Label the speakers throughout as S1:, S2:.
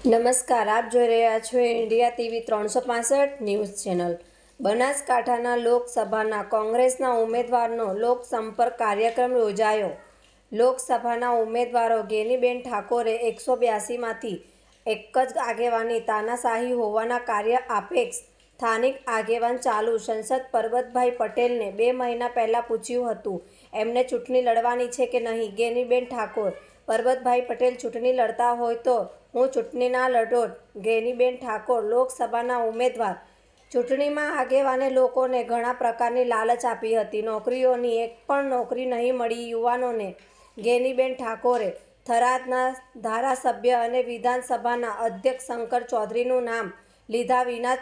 S1: નમસ્કાર, આપ જોઈ રહ્યા છો ઇન્ડિયા ટીવી ત્રણસો પાસઠ ન્યૂઝ ચેનલ. બનાસકાંઠાના લોકસભાના કોંગ્રેસના ઉમેદવારનો લોકસંપર્ક કાર્યક્રમ યોજાયો. લોકસભાના ઉમેદવારો ગેનીબેન ઠાકોરે એકસો બ્યાસીમાંથી એક જ આગેવાની તાનાશાહી હોવાના કાર્ય આપેક્ષ સ્થાનિક આગેવાન ચાલુ સંસદ પરબતભાઈ પટેલને બે મહિના પહેલાં પૂછ્યું હતું. એમને ચૂંટણી લડવાની છે કે નહીં? ગેનીબેન ઠાકોર પરબતભાઈ પટેલ ચૂંટણી લડતા હોય તો હું ચૂંટણીના લડોટ ગેનીબેન ઠાકોર લોકસભાના ઉમેદવાર. ચૂંટણીમાં આગેવાને લોકોને ઘણા પ્રકારની લાલચ આપી હતી. નોકરીઓની એક પણ નોકરી નહીં મળી યુવાનોને. ગેનીબેન ઠાકોરે થરાદના ધારાસભ્ય અને વિધાનસભાના અધ્યક્ષ શંકર ચૌધરીનું નામ લીધા વિના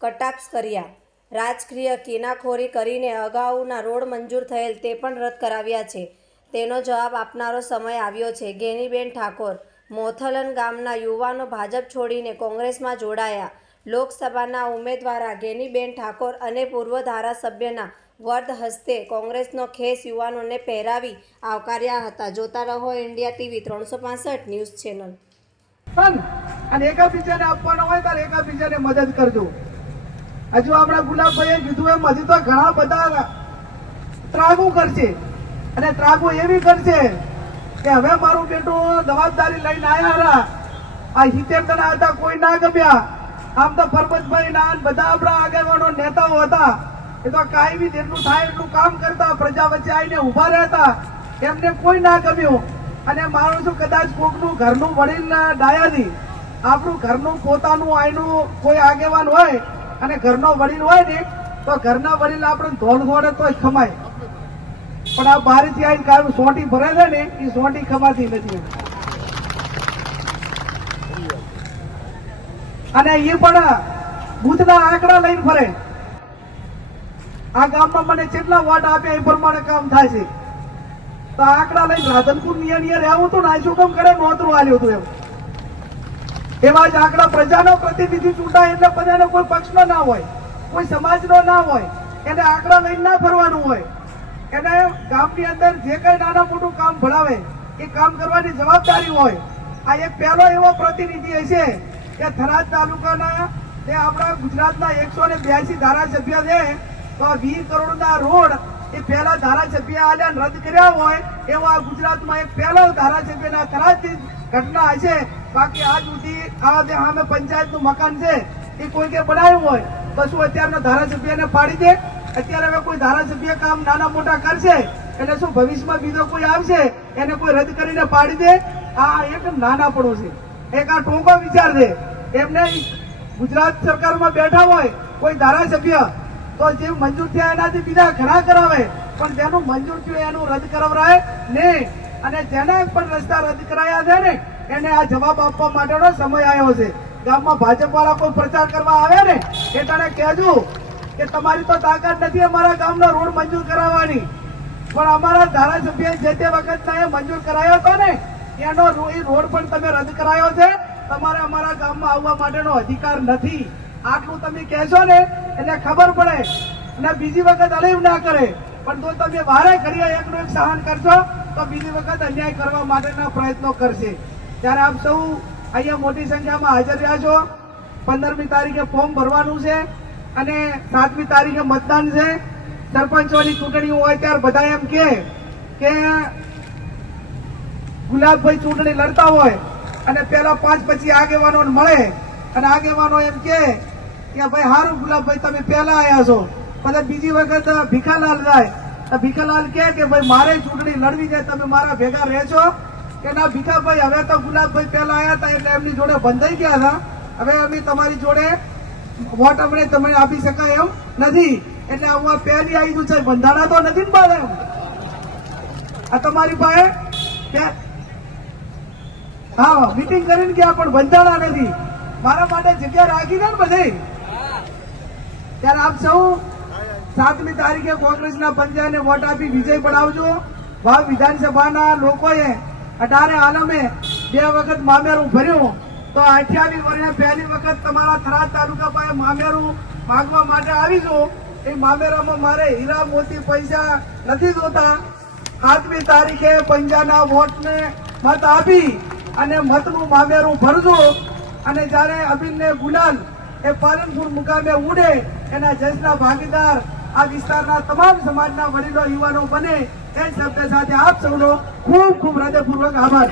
S1: કટાક્ષ કર્યા. રાજકીય કિનાખોરી કરીને અગાઉના રોડ મંજૂર થયેલ તે પણ રદ કરાવ્યા છે. તેનો જવાબ આપનારો સમય આવ્યો છે. ગેનીબેન ઠાકોર, મોથલન ગામના યુવાનો ભાજપ છોડીને કોંગ્રેસમાં જોડાયા. લોકસભાના ઉમેદવારા ગેનીબેન ઠાકોર અને પૂર્વ ધારાસભ્યના વર્ધ હસ્તે કોંગ્રેસનો ખેસ યુવાનોને પહેરાવી આવકાર્યા હતા. જોતા રહો ઇન્ડિયા ટીવી ત્રણસો પાસઠ ન્યૂઝ ચેનલ.
S2: અને એકાબીજાને આપવાનો હોય ત્યારે એકાબીજાને મદદ કરજો. હજુ આપણા ગુલાબભાઈએ કીધું એમ, હજી તો ઘણા બધા ત્રાગુ કરશે. અને ત્રાગુ એવી કરશે કે હવે મારું બેટું જવાબદારી લઈને આવ્યા હતા. આ હિતેન્દ્રના હતા, કોઈ ના ગમ્યા. આમ તો પરબતભાઈ ના બધા આપણા આગેવાનો નેતાઓ હતા. એ તો કાંઈ બી જેટલું થાય એટલું કામ કરતા, પ્રજા વચ્ચે આવીને ઊભા રહેતા. એમને કોઈ ના ગમ્યું. અને મારું છું કદાચ કોકનું ઘરનું વડીલ ડાયાથી. આપણું ઘરનું પોતાનું આઈનું કોઈ આગેવાન હોય અને ઘરનો વડીલ હોય ને, તો ઘરના વડીલ આપણે ધોળ ધોડે તોય ખમાય. પણ આ બહારથી આવીને કાયમ સોટી ભરે છે ને એ સોંટી ખમાતી નથી. અને એ પણ બુથના આંકડા લઈને ફરે. આ ગામમાં મને કેટલા વોટ આપ્યા એ પ્રમાણે કામ થાય છે. તો આંકડા લઈને રાધનપુર નિયર નિયર આવું હતું ને, આ શું કામ કરે? નોતરું આવ્યું હતું એમ. એવા જ આંકડા પ્રજાનો પ્રતિનિધિ ચૂંટાય એટલે બધાનો કોઈ પક્ષનો ના હોય, કોઈ સમાજનો ના હોય, એને આંકડા લઈને ના ફરવાનું હોય. એને ગામની અંદર જે કઈ નાના મોટું કામ ભળાવે એ કામ કરવાની જવાબદારી હોય. આ એક પહેલો એવો પ્રતિનિધિ હશે કે થરાદ તાલુકાના, જે આપણા ગુજરાતના એકસો ને બ્યાસી ધારાસભ્ય છે, તો વીસ કરોડના રોડ એ પહેલા ધારાસભ્ય આલ્યા રદ કર્યા હોય એવો ગુજરાતમાં એક પહેલો ધારાસભ્યના કરાતી ઘટના હશે બાકી આજ સુધી આ જે સામે પંચાયતનું મકાન છે, એ કોઈ કે બનાવ્યું હોય, તો શું અત્યારના ધારાસભ્યને પાડી દે? અત્યારે હવે કોઈ ધારાસભ્ય કામ નાના મોટા કરશે? એટલે શું ભવિષ્યમાં બીજો કોઈ આવશે? એને કોઈ રદ કરીને પાડી દે? આ એક નાનાપણું છે. એક આ ટૂંકો વિચાર છે. એમને ગુજરાત સરકારમાં બેઠા હોય, કોઈ ધારાસભ્ય તો જે મંજૂર થયા એનાથી બીજા ઘણા કરાવે. પણ જેનું મંજૂર થયું એનું રદ કરાવરાય નહીં. અને જેના પણ રસ્તા રદ કરાયા છે ને, એને આ જવાબ આપવા માટેનો સમય આવ્યો છે. ગામમાં ભાજપ વાળા કોઈ પ્રચાર કરવા આવે ને, એ તને કહેજો કે તમારી તો તાકાત નથી અમારા ગામનો રોડ મંજૂર કરાવવાની. પણ અમારા ધારાસભ્ય જે તે વખત એ મંજૂર કરાયો હતો ને, એનો એ રોડ પણ તમે રદ કરાયો છે. તમારે અમારા ગામમાં આવવા માટેનો અધિકાર નથી. આટલું તમે કહેશો ને એટલે ખબર પડે અને બીજી વખત અલીવ ના કરે. પણ જો તમે વારે ઘડીએ એકનું એક સહન કરશો, તો બીજી વખત અન્યાય કરવા માટેના પ્રયત્નો કરશે. ત્યારે આપ સૌ અહીંયા મોટી સંખ્યામાં હાજર રહ્યા છો. પંદરમી તારીખે ફોર્મ ભરવાનું છે અને સાતમી તારીખે મતદાન છે. સરપંચોની ચૂંટણી હોય ત્યારે બધા એમ કે કે ગુલાબભાઈ ચૂંટણી લડતા હોય અને પેલા પાંચ પછી આગેવાનો મળે. અને આગેવાનો એમ કે કે ભાઈ, હારું ગુલાબભાઈ તમે પહેલા આવ્યા છો. પછી બીજી વખત ભીખાલાલ જાય. તો ભીખાલાલ કે ભાઈ, મારે ચૂંટણી લડવી છે, તમે મારા ભેગા રહેશો કે ના ભીખાભાઈ હવે તો ગુલાબભાઈ પહેલા આયા હતા, એટલે એમની જોડે બંધાઈ ગયા હતા. હવે અમે તમારી જોડે વોટ અમને તમને આપી શકાય એમ નથી. એટલે હું આ પહેલી આવી ગયું છે બંધાણા તો નથી ને બાદ આ તમારી પાસે હા મિટિંગ કરીને ગયા, પણ બંધાણા નથી. મારા માટે જગ્યા રાખી ને બધે. ત્યારે આપ સૌ સાતમી તારીખે કોંગ્રેસના પંચાયતને વોટ આપી વિજય પડાવજો. વાવ વિધાનસભાના લોકોએ અઢારે આલમે બે વખત મામેરું ભર્યું. તો અઠ્યાવીસ વર્ષે પહેલી વખત તમારા થરાદ તાલુકા પાસે મામેરું માગવા માટે આવીશું. એ મામેરામાં મારે હીરા મોતી પૈસા નથી જોતા. સાતમી તારીખે પંજાના વોટને મત આપી અને મતનું મામેરું ભરજો. અને જ્યારે અભિનય ગુલાલ એ પાલનપુર મુકામે ઉડે એના જશના ભાગીદાર આ વિસ્તારના તમામ સમાજના વડીલો, યુવાનો બને એ શબ્દ સાથે આપ સૌનો ખૂબ ખૂબ હૃદયપૂર્વક આભાર.